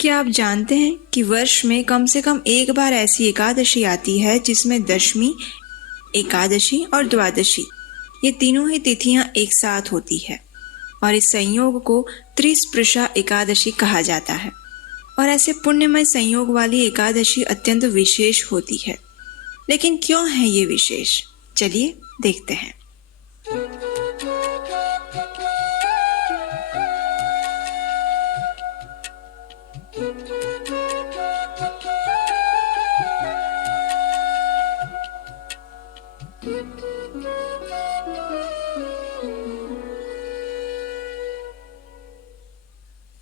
क्या आप जानते हैं कि वर्ष में कम से कम एक बार ऐसी एकादशी आती है जिसमें दशमी, एकादशी और द्वादशी ये तीनों ही तिथियां एक साथ होती है और इस संयोग को त्रिस्पृशा एकादशी कहा जाता है। और ऐसे पुण्यमय संयोग वाली एकादशी अत्यंत विशेष होती है। लेकिन क्यों है ये विशेष? चलिए देखते हैं।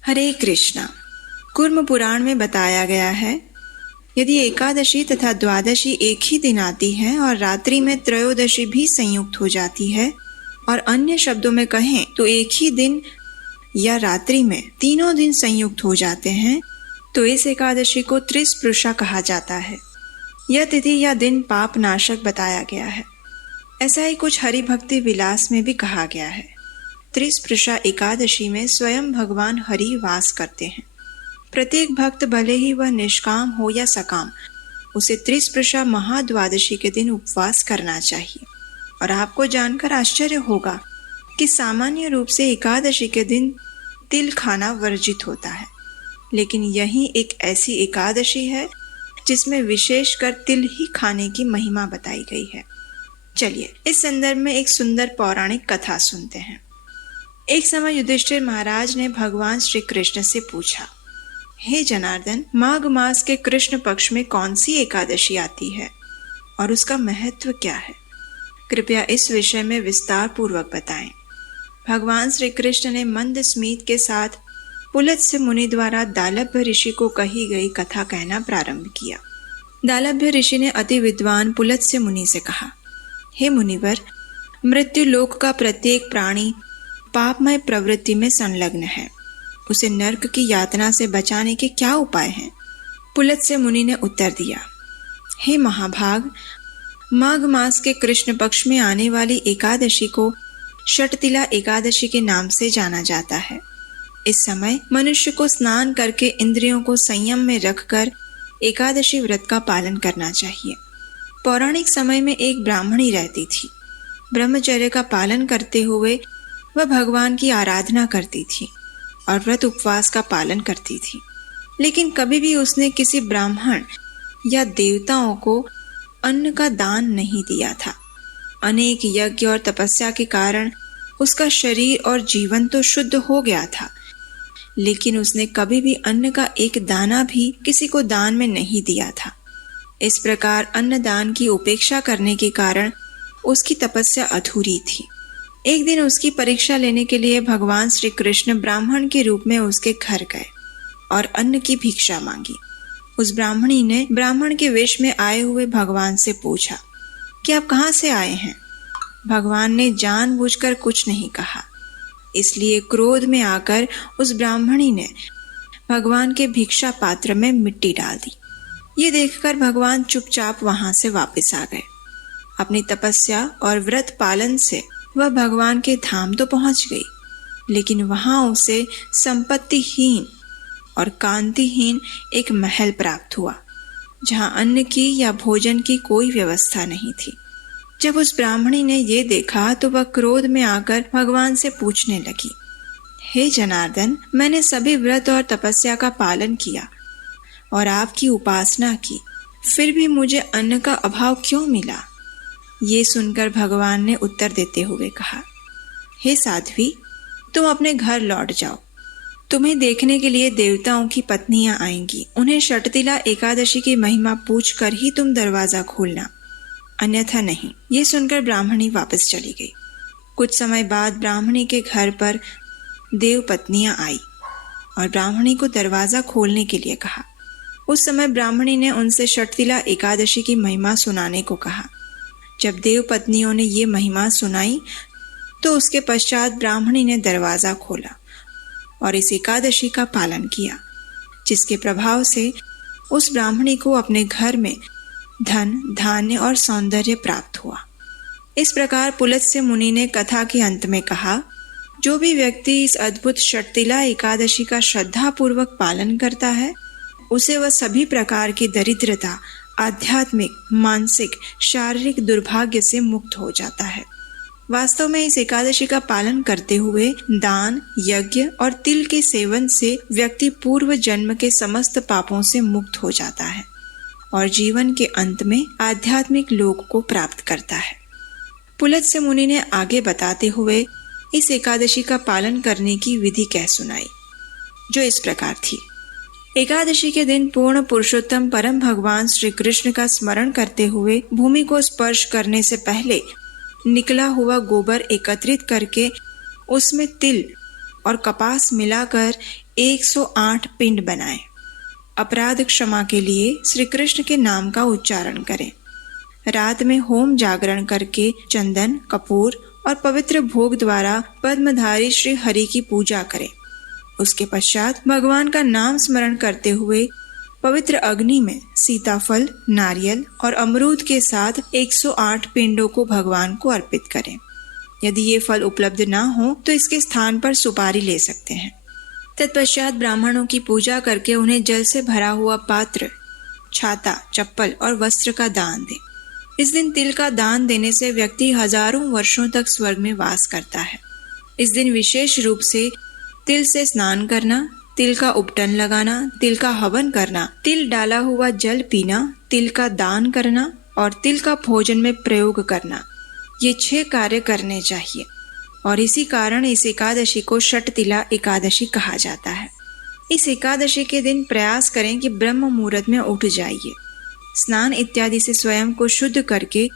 हरे कृष्णा। कूर्म पुराण में बताया गया है, यदि एकादशी तथा द्वादशी एक ही दिन आती है और रात्रि में त्रयोदशी भी संयुक्त हो जाती है, और अन्य शब्दों में कहें तो एक ही दिन या रात्रि में तीनों दिन संयुक्त हो जाते हैं, तो इस एकादशी को त्रिस्पृशा कहा जाता है। यह तिथि या दिन पाप नाशक बताया गया है। ऐसा ही कुछ हरि भक्ति विलास में भी कहा गया है। त्रिस्पृशा एकादशी में स्वयं भगवान हरि वास करते हैं। प्रत्येक भक्त भले ही वह निष्काम हो या सकाम, उसे त्रिस्पृशा महाद्वादशी के दिन उपवास करना चाहिए। और आपको जानकर आश्चर्य होगा कि सामान्य रूप से एकादशी के दिन तिल खाना वर्जित होता है, लेकिन यही एक ऐसी एकादशी है जिसमें विशेषकर तिल ही खाने की महिमा बताई गई है। चलिए इस संदर्भ में एक सुंदर पौराणिक कथा सुनते हैं। एक समय युधिष्ठिर महाराज ने भगवान श्री कृष्ण से पूछा, हे जनार्दन, माघ मास के कृष्ण पक्ष में कौन सी एकादशी आती है और उसका महत्व क्या है? कृपया इस विषय में विस्तार पूर्वक बताएं। भगवान श्री कृष्ण ने मंद स्मित के साथ पुलत्स्य मुनि द्वारा दालभ्य ऋषि को कही गई कथा कहना प्रारंभ किया। दालभ्य ऋषि ने अति विद्वान पुलत्स्य मुनि से कहा, हे मुनिवर, मृत्यु लोक का प्रत्येक प्राणी पापमय प्रवृत्ति में संलग्न है। उसे नरक की यातना से बचाने के क्या उपाय हैं? पुलत्स्य मुनि ने उत्तर दिया, हे महाभाग, माघ मास के कृष्ण पक्ष में आने वाली एकादशी को षटतिला एकादशी के नाम से जाना जाता है। इस समय मनुष्य को स्नान करके इंद्रियों को संयम में रखकर एकादशी व्रत का पालन करना चाहिए। पौराणिक समय में एक ब्राह्मणी रहती थी। ब्रह्मचर्य का पालन करते हुए वह भगवान की आराधना करती थी और व्रत उपवास का पालन करती थी, लेकिन कभी भी उसने किसी ब्राह्मण या देवताओं को अन्न का दान नहीं दिया था। अनेक यज्ञ और तपस्या के कारण उसका शरीर और जीवन तो शुद्ध हो गया था, लेकिन उसने कभी भी अन्न का एक दाना भी किसी को दान में नहीं दिया था। इस प्रकार अन्नदान की उपेक्षा करने के कारण उसकी तपस्या अधूरी थी। एक दिन उसकी परीक्षा लेने के लिए भगवान श्री कृष्ण ब्राह्मण के रूप में उसके घर गए और अन्न की भिक्षा मांगी। उस ब्राह्मणी ने ब्राह्मण के वेश में आए हुए भगवान से पूछा कि आप कहाँ से आए हैं? भगवान ने जानबूझकर कुछ नहीं कहा, इसलिए क्रोध में आकर उस ब्राह्मणी ने भगवान के भिक्षा पात्र में मिट्टी डाल दी। ये देखकर भगवान चुपचाप वहां से वापस आ गए। अपनी तपस्या और व्रत पालन से वह भगवान के धाम तो पहुंच गई, लेकिन वहां उसे संपत्तिहीन और कांतिहीन एक महल प्राप्त हुआ, जहां अन्न की या भोजन की कोई व्यवस्था नहीं थी। जब उस ब्राह्मणी ने ये देखा तो वह क्रोध में आकर भगवान से पूछने लगी, हे जनार्दन, मैंने सभी व्रत और तपस्या का पालन किया और आपकी उपासना की, फिर भी मुझे अन्न का अभाव क्यों मिला? ये सुनकर भगवान ने उत्तर देते हुए कहा, हे साध्वी, तुम अपने घर लौट जाओ। तुम्हें देखने के लिए देवताओं की पत्नियां आएंगी। उन्हें षटतिला एकादशी की महिमा पूछकर ही तुम दरवाजा खोलना, अन्यथा नहीं। ये सुनकर ब्राह्मणी वापस चली गई। कुछ समय बाद ब्राह्मणी के घर पर देव पत्नियां आई और ब्राह्मणी को दरवाजा खोलने के लिए कहा। उस समय ब्राह्मणी ने उनसे षटतिला एकादशी की महिमा सुनाने को कहा। जब देव पत्नियों ने ये महिमा सुनाई तो उसके पश्चात ब्राह्मणी ने दरवाजा खोला और इस एकादशी का पालन किया, जिसके प्रभाव से उस ब्राह्मणी को अपने घर में धन, धान्य और सौंदर्य प्राप्त हुआ। इस प्रकार पुलत्स्य मुनि ने कथा के अंत में कहा, जो भी व्यक्ति इस अद्भुत षटतिला एकादशी का श्रद्धा पूर्वक पालन करता है, उसे वह सभी प्रकार की दरिद्रता, आध्यात्मिक, मानसिक, शारीरिक दुर्भाग्य से मुक्त हो जाता है। वास्तव में इस एकादशी का पालन करते हुए दान, यज्ञ और तिल के सेवन से व्यक्ति पूर्व जन्म के समस्त पापों से मुक्त हो जाता है और जीवन के अंत में आध्यात्मिक लोक को प्राप्त करता है। पुलत्स्य मुनि ने आगे बताते हुए इस एकादशी का पालन करने की विधि कह सुनाई, जो इस प्रकार थी। एकादशी के दिन पूर्ण पुरुषोत्तम परम भगवान श्री कृष्ण का स्मरण करते हुए भूमि को स्पर्श करने से पहले निकला हुआ गोबर एकत्रित करके उसमें तिल और कपास मिलाकर 108 पिंड बनाएं। अपराध क्षमा के लिए श्री कृष्ण के नाम का उच्चारण करें। रात में होम जागरण करके चंदन, कपूर और पवित्र भोग द्वारा पद्मधारी श्री हरि की पूजा करें। उसके पश्चात भगवान का नाम स्मरण करते हुए पवित्र अग्नि में सीताफल, नारियल और अमरूद के साथ 108 पिंडों को भगवान को अर्पित करें। यदि ये फल उपलब्ध ना हो तो इसके स्थान पर सुपारी ले सकते हैं। तत्पश्चात ब्राह्मणों की पूजा करके उन्हें जल से भरा हुआ पात्र, छाता, चप्पल और वस्त्र का दान दें। इस दिन तिल का दान देने से व्यक्ति हजारों वर्षों तक स्वर्ग में वास करता है। इस दिन विशेष रूप से तिल से स्नान करना, तिल का उपटन लगाना, तिल का हवन करना, तिल डाला हुआ जल पीना, तिल का दान करना और तिल का भोजन में प्रयोग करना, ये 6 कार्य करने चाहिए और इसी कारण इस एकादशी को षटतिला एकादशी कहा जाता है। इस एकादशी के दिन प्रयास करें कि ब्रह्म मुहूर्त में उठ जाइए। स्नान इत्यादि से स्वयं को शुद्ध करके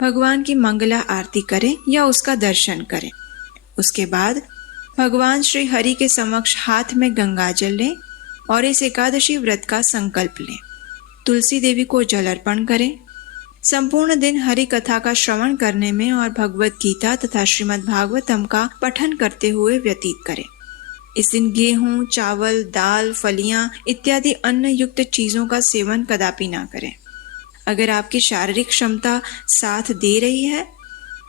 भगवान की मंगला आरती करें या उसका दर्शन करें। उसके बाद भगवान श्री हरि के समक्ष हाथ में गंगा जल लें और इस एकादशी व्रत का संकल्प लें। तुलसी देवी को जल अर्पण करें। संपूर्ण दिन हरि कथा का श्रवण करने में और भगवत गीता तथा श्रीमद् भागवतम का पठन करते हुए व्यतीत करें। इस दिन गेहूं, चावल, दाल, फलियां इत्यादि अन्न युक्त चीजों का सेवन कदापि ना करें। अगर आपकी शारीरिक क्षमता साथ दे रही है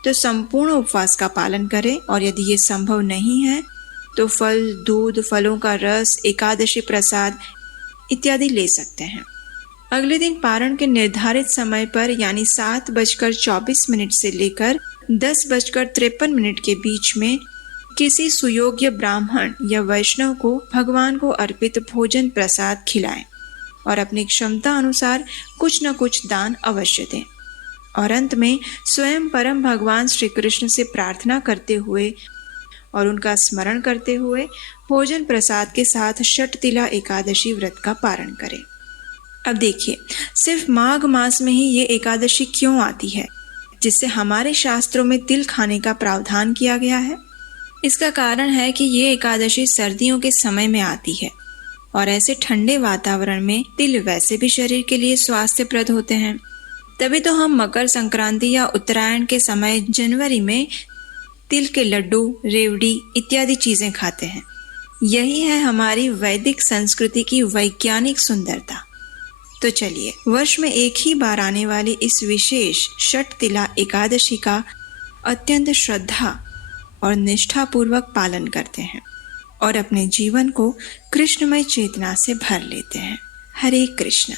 तो संपूर्ण उपवास का पालन करें और यदि ये संभव नहीं है तो फल, दूध, फलों का रस, एकादशी प्रसाद इत्यादि ले सकते हैं। अगले दिन पारण के निर्धारित समय पर यानी 7:24 से लेकर 10:53 के बीच में किसी सुयोग्य ब्राह्मण या वैष्णव को भगवान को अर्पित भोजन प्रसाद खिलाएं और अपनी क्षमता अनुसार कुछ न कुछ दान अवश्य दें। और अंत में स्वयं परम भगवान श्री कृष्ण से प्रार्थना करते हुए और उनका स्मरण करते हुए भोजन प्रसाद के साथ षटतिला एकादशी व्रत का पारण करें। अब देखिए, सिर्फ माघ मास में ही ये एकादशी क्यों आती है जिससे हमारे शास्त्रों में तिल खाने का प्रावधान किया गया है? इसका कारण है कि ये एकादशी सर्दियों के समय में आती है और ऐसे ठंडे वातावरण में तिल वैसे भी शरीर के लिए स्वास्थ्यप्रद होते हैं। तभी तो हम मकर संक्रांति या उत्तरायण के समय जनवरी में तिल के लड्डू, रेवड़ी इत्यादि चीजें खाते हैं। यही है हमारी वैदिक संस्कृति की वैज्ञानिक सुंदरता। तो चलिए, वर्ष में एक ही बार आने वाली इस विशेष षटतिला एकादशी का अत्यंत श्रद्धा और निष्ठा पूर्वक पालन करते हैं और अपने जीवन को कृष्णमय चेतना से भर लेते हैं। हरे कृष्णा।